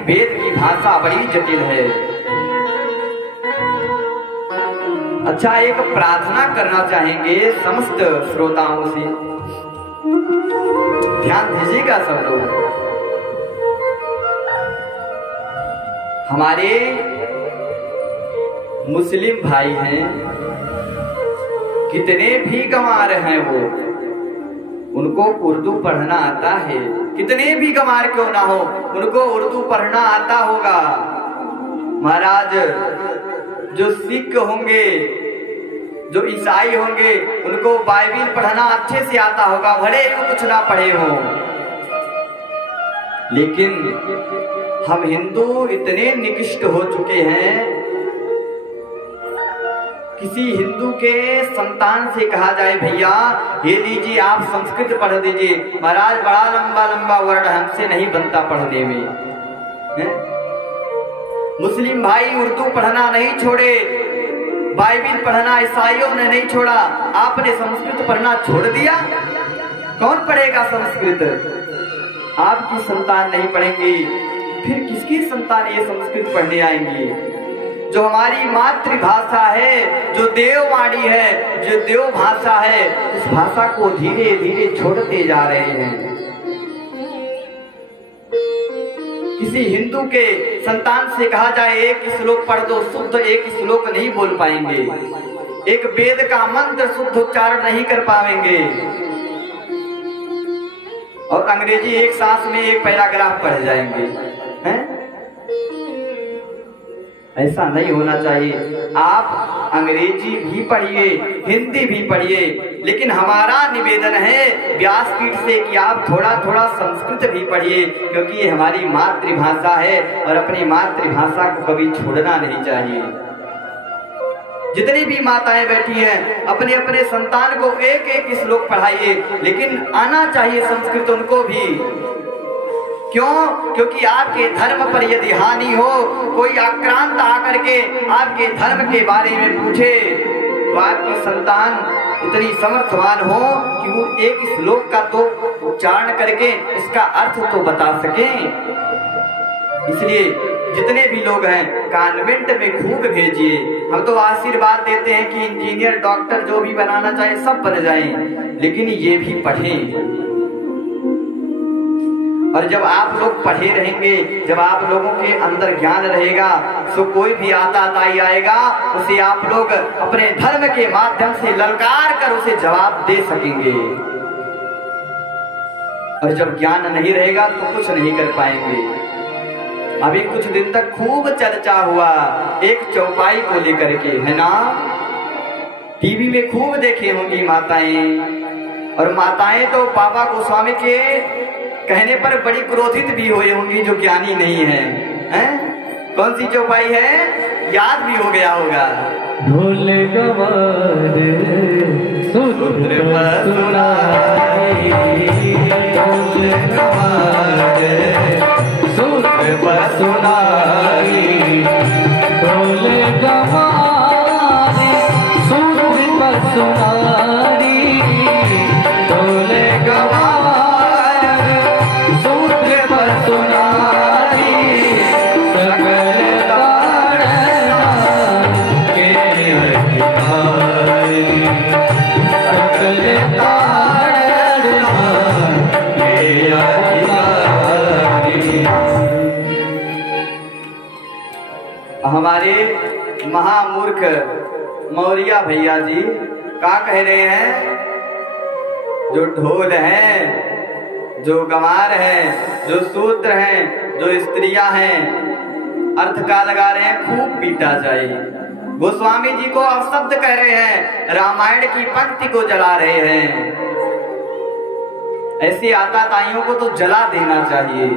वेद की भाषा बड़ी जटिल है। अच्छा, एक प्रार्थना करना चाहेंगे समस्त श्रोताओं से, ध्यान दीजिएगा सब लोग। हमारे मुस्लिम भाई हैं, कितने भी गंवार हैं वो, उनको उर्दू पढ़ना आता है। कितने भी गंवार क्यों ना हो, उनको उर्दू पढ़ना आता होगा। महाराज, जो सिख होंगे, जो ईसाई होंगे, उनको बाइबिल पढ़ना अच्छे से आता होगा, भले वो कुछ ना पढ़े हो। लेकिन हम हिंदू इतने निकृष्ट हो चुके हैं, किसी हिंदू के संतान से कहा जाए भैया ये लीजिए आप संस्कृत पढ़ दीजिए, महाराज बड़ा लंबा लंबा वर्ड हमसे नहीं बनता पढ़ने में। मुस्लिम भाई उर्दू पढ़ना नहीं छोड़े, बाइबिल पढ़ना ईसाइयों ने नहीं छोड़ा, आपने संस्कृत पढ़ना छोड़ दिया। कौन पढ़ेगा संस्कृत? आपकी संतान नहीं पढ़ेंगी, फिर किसकी संतान ये संस्कृत पढ़ने आएंगी? जो हमारी मातृभाषा है, जो देववाणी है, जो देव भाषा है, उस भाषा को धीरे धीरे छोड़ते जा रहे हैं। किसी हिंदू के संतान से कहा जाए एक श्लोक पढ़ दो, शुद्ध एक श्लोक नहीं बोल पाएंगे, एक वेद का मंत्र शुद्ध उच्चारण नहीं कर पाएंगे, और अंग्रेजी एक सांस में एक पैराग्राफ पढ़ जाएंगे। हैं? ऐसा नहीं होना चाहिए। आप अंग्रेजी भी पढ़िए, हिंदी भी पढ़िए, लेकिन हमारा निवेदन है व्यासपीठ से कि आप थोड़ा थोड़ा संस्कृत भी पढ़िए, क्योंकि ये हमारी मातृभाषा है और अपनी मातृभाषा को कभी छोड़ना नहीं चाहिए। जितनी भी माताएं बैठी हैं, अपने अपने संतान को एक एक श्लोक पढ़ाइए, लेकिन आना चाहिए संस्कृत उनको भी। क्यों? क्योंकि आपके धर्म पर यदि हानि हो, कोई आक्रांत आकर के आपके धर्म के बारे में पूछे, तो आपकी संतान इतनी समर्थवान हो कि वो एक श्लोक का तो उच्चारण करके इसका अर्थ तो बता सके। इसलिए जितने भी लोग हैं कॉन्वेंट में खूब भेजिए। हम तो आशीर्वाद देते हैं कि इंजीनियर, डॉक्टर जो भी बनाना चाहे सब बन जाएं, लेकिन ये भी पढ़ें। और जब आप लोग पढ़े रहेंगे, जब आप लोगों के अंदर ज्ञान रहेगा, तो कोई भी आताताई आएगा, उसे आप लोग अपने धर्म के माध्यम से ललकार कर उसे जवाब दे सकेंगे। और जब ज्ञान नहीं रहेगा तो कुछ नहीं कर पाएंगे। अभी कुछ दिन तक खूब चर्चा हुआ एक चौपाई को लेकर के, है ना? टीवी में खूब देखे होंगी माताएं, और माताएं तो बाबा गोस्वामी के कहने पर बड़ी क्रोधित भी हुई होंगी जो ज्ञानी नहीं है। हैं? कौन सी चौपाई है? याद भी हो गया होगा। ढोल गवार सूत्र सुनाई, ढोल गवार सूत्र सुनाई, ढोल गवार सूत्र सुनाई, ढोल गवार हमारे महामूर्ख मौर्या भैया जी क्या कह रहे हैं? जो ढोल हैं, जो गंवार हैं, जो शूद्र हैं, जो स्त्रियां हैं, अर्थ का लगा रहे हैं खूब पीटा जाए। गोस्वामी जी को अपशब्द कह रहे हैं, रामायण की पंक्ति को जला रहे हैं। ऐसे आताताइयों को तो जला देना चाहिए।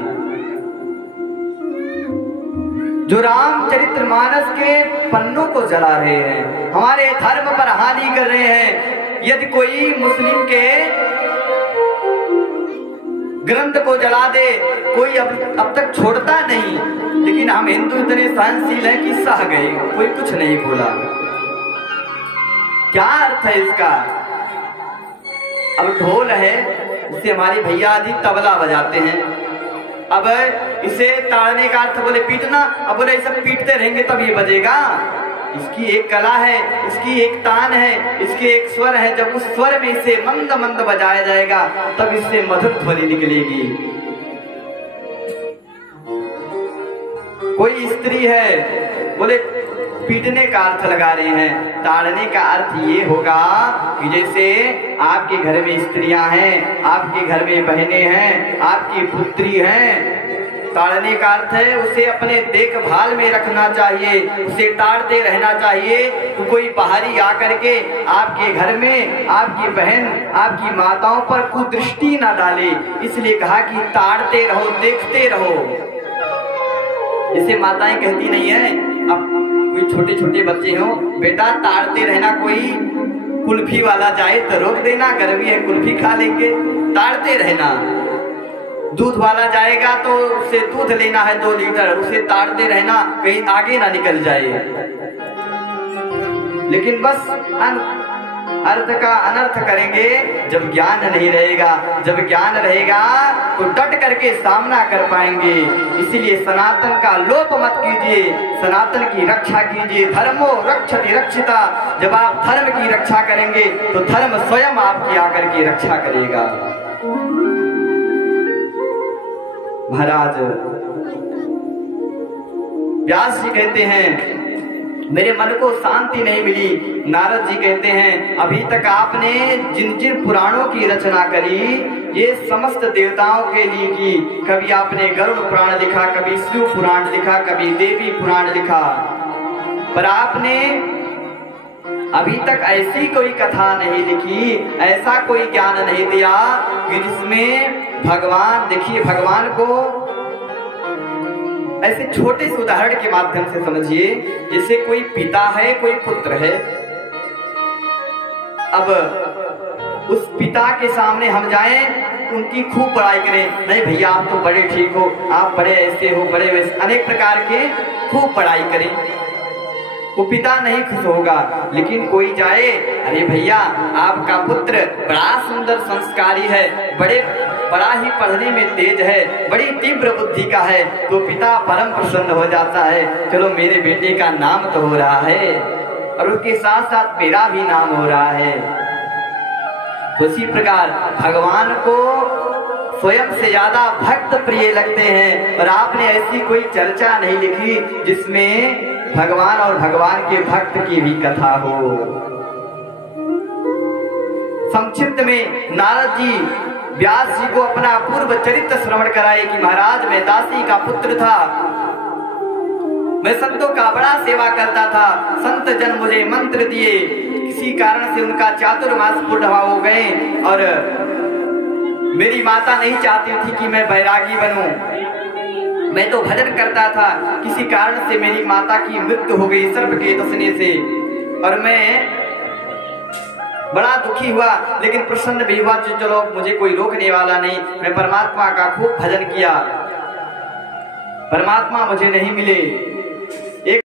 जो रामचरितमानस के पन्नों को जला रहे हैं, हमारे धर्म पर हानि कर रहे हैं। यदि कोई मुस्लिम के ग्रंथ को जला दे, कोई अब तक छोड़ता नहीं, लेकिन हम हिंदू इतने सहनशील हैं कि सह गए, कोई कुछ नहीं बोला। क्या अर्थ है इसका? अब ढोल है, जिससे हमारे भैया आदि तबला बजाते हैं, अब इसे ताड़ने का अर्थ बोले पीटना। अब बोले सब पीटते रहेंगे तब ये बजेगा। इसकी एक कला है, इसकी एक तान है, इसके एक स्वर है। जब उस स्वर में इसे मंद मंद बजाया जाएगा तब इससे मधुर ध्वनि निकलेगी। कोई स्त्री है, बोले पीटने का अर्थ लगा रहे हैं, ताड़ने का अर्थ ये होगा कि जैसे आपके घर में स्त्रियां हैं, आपके घर में बहनें हैं, आपकी पुत्री हैं, ताड़ने का अर्थ है उसे अपने देखभाल में रखना चाहिए, उसे ताड़ते रहना चाहिए। तो कोई बाहरी आकर के आपके घर में आपकी बहन, आपकी माताओं पर कुदृष्टि ना डाले, इसलिए कहा कि ताड़ते रहो, देखते रहो। जैसे माताएं कहती नहीं है, अब कोई छोटे छोटे बच्चे हो, बेटा ताड़ते रहना, कोई कुल्फी वाला जाए तो रोक देना, गर्मी है कुल्फी खा लेंगे, ताड़ते रहना। दूध वाला जाएगा तो उससे दूध लेना है 2 लीटर, उसे ताड़ते रहना कहीं आगे ना निकल जाए। लेकिन बस अर्थ का अनर्थ करेंगे जब ज्ञान नहीं रहेगा। जब ज्ञान रहेगा तो डट करके सामना कर पाएंगे। इसीलिए सनातन का लोप मत कीजिए, सनातन की रक्षा कीजिए। धर्मो रक्षति रक्षिता। जब आप धर्म की रक्षा करेंगे तो धर्म स्वयं आपकी आकर के रक्षा करेगा। महाराज व्यास जी कहते हैं मेरे मन को शांति नहीं मिली। नारद जी कहते हैं अभी तक आपने जिन जिन पुराणों की रचना करी ये समस्त देवताओं के लिए की। कभी आपने गरुड़ पुराण लिखा, कभी शिव पुराण लिखा, कभी देवी पुराण लिखा, पर आपने अभी तक ऐसी कोई कथा नहीं लिखी, ऐसा कोई ज्ञान नहीं दिया कि जिसमें भगवान, देखिए भगवान को ऐसे छोटे से उदाहरण के माध्यम से समझिए। जैसे कोई पिता है, कोई पुत्र है। अब उस पिता के सामने हम जाएं, उनकी खूब बड़ाई करें, नहीं भैया आप तो बड़े ठीक हो, आप बड़े ऐसे हो, बड़े वैसे, अनेक प्रकार के खूब बड़ाई करें, वो पिता नहीं खुश होगा। लेकिन कोई जाए, अरे भैया आपका पुत्र बड़ा सुंदर संस्कारी है, बड़ा ही पढ़ने में तेज है, बड़ी तीव्र बुद्धि का है, तो पिता परम प्रसन्न हो जाता है। चलो मेरे बेटे का नाम तो हो रहा है और उसके साथ साथ मेरा भी नाम हो रहा है। तो इसी प्रकार भगवान को स्वयं से ज्यादा भक्त प्रिय लगते हैं। और आपने ऐसी कोई चर्चा नहीं लिखी जिसमें भगवान और भगवान के भक्त की भी कथा हो। संक्षिप्त में नारद जी व्यास जी को अपना पूर्व चरित्र श्रवण कराए कि महाराज मैं दासी का पुत्र था, मैं संतों का बड़ा सेवा करता था, संत जन मुझे मंत्र दिए, किसी कारण से उनका चातुर्मास पूर्ण हो गए और मेरी माता नहीं चाहती थी कि मैं बैरागी बनूं। मैं तो भजन करता था, किसी कारण से मेरी माता की मृत्यु हो गई सर्प के डसने से और मैं बड़ा दुखी हुआ, लेकिन प्रसन्न भी हुआ। चलो मुझे कोई रोकने वाला नहीं। मैं परमात्मा का खूब भजन किया, परमात्मा मुझे नहीं मिले।